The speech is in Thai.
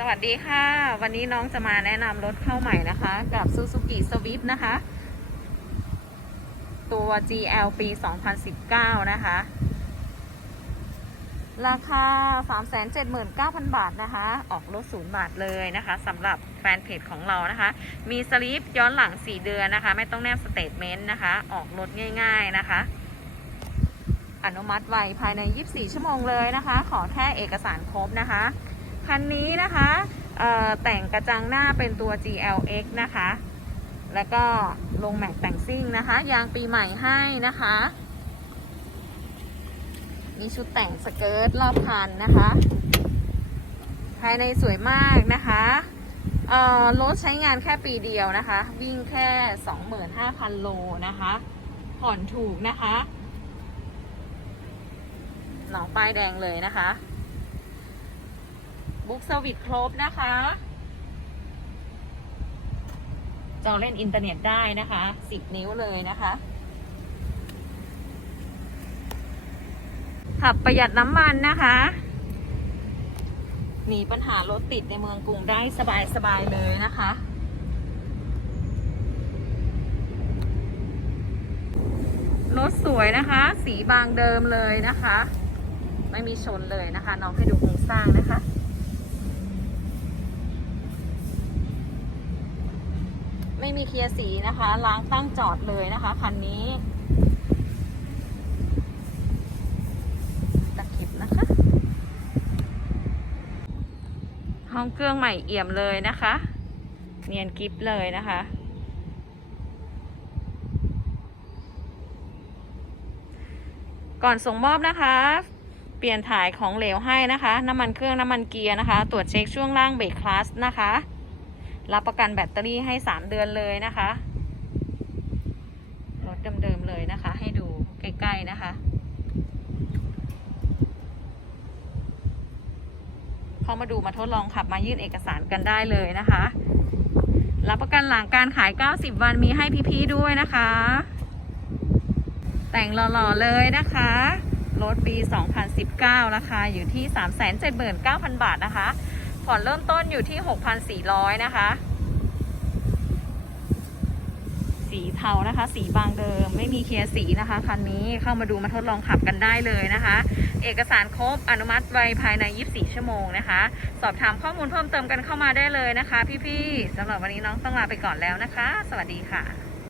สวัสดีค่ะ วันนี้น้องจะมาแนะนำรถเข้าใหม่นะคะ กับ Suzuki Swift นะคะ ตัว GL ปี 2019 นะคะ ราคา 379,000 บาทนะคะ ออกรถศูนย์บาทเลยนะคะสำหรับแฟนเพจของเรานะคะ มีสลิปย้อนหลัง 4 เดือนนะคะ ไม่ต้องแนบสเตทเมนต์นะคะ ออกรถง่ายๆนะคะอนุมัติไวภายใน 24 ชั่วโมงเลยนะคะ ขอแค่เอกสารครบนะคะ คันนี้นะคะแต่งกระจังหน้าเป็นตัว GLX นะคะ แล้วก็ลงแม็กแต่งซิ่งนะคะ ยางปีใหม่ให้นะคะ มีชุดแต่งสเกิร์ตรอบคันนะคะ ภายในสวยมากนะคะรถใช้งานแค่ปีเดียวนะคะ วิ่งแค่ 25,000 โลนะคะ ผ่อนถูกนะคะ หนองป้ายแดงเลยนะคะ บุ๊กสวิตครบนะคะ จองเล่นอินเทอร์เน็ตได้นะคะ 10 นิ้วเลยนะคะ ขับประหยัดน้ำมันนะคะ หนีปัญหารถติดในเมืองกรุงได้สบายๆเลยนะคะรถสวยนะคะ สีบางเดิมเลยนะคะ ไม่มีชนเลยนะคะ น้องให้ดูโครงสร้างนะคะ ไม่มีเคลียร์สีนะคะ ล้างตั้งจอดเลยนะคะคันนี้ตะเข็บนะคะ ห้องเครื่องใหม่เอี่ยมเลยนะคะ เนียนกิฟเลยนะคะก่อนส่งมอบนะคะ เปลี่ยนถ่ายของเหลวให้นะคะ น้ำมันเครื่องน้ำมันเกียร์นะคะ ตรวจเช็คช่วงล่างเบรกคลัสนะคะ รับประกันแบตเตอรี่ให้ 3 เดือนเลยนะคะ รถเดิมๆเลยนะคะ ให้ดูใกล้ๆนะคะเข้ามาดูมาทดลองขับมายื่นเอกสารกันได้เลยนะคะ รับประกันหลังการขาย 90 วันมีให้พี่ๆด้วยนะคะ แต่งหล่อๆเลยนะคะรถปี 2019 ราคาอยู่ที่ 379,000 บาทนะคะ ผ่อนเริ่มต้นอยู่ที่ 6,400 นะคะ สีเทานะคะ สีบางเดิม ไม่มีเคลียร์สีนะคะคันนี้เข้ามาดูมาทดลองขับกันได้เลยนะคะ เอกสารครบอนุมัติไวภายใน 24 ชั่วโมงนะคะ สอบถามข้อมูลเพิ่มเติมกันเข้ามาได้เลยนะคะ พี่ๆสำหรับวันนี้น้องต้องลาไปก่อนแล้วนะคะ สวัสดีค่ะ